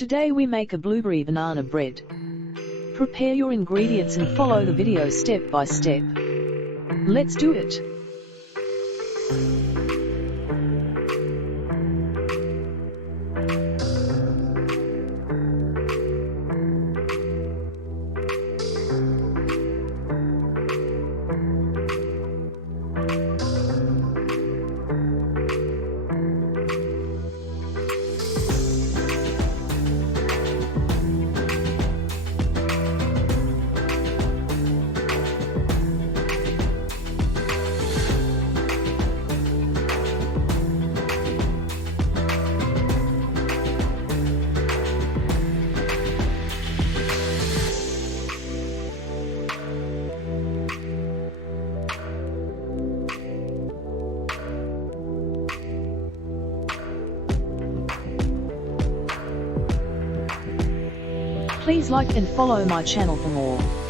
Today we make a blueberry banana bread. Prepare your ingredients and follow the video step by step. Let's do it. Please like and follow my channel for more.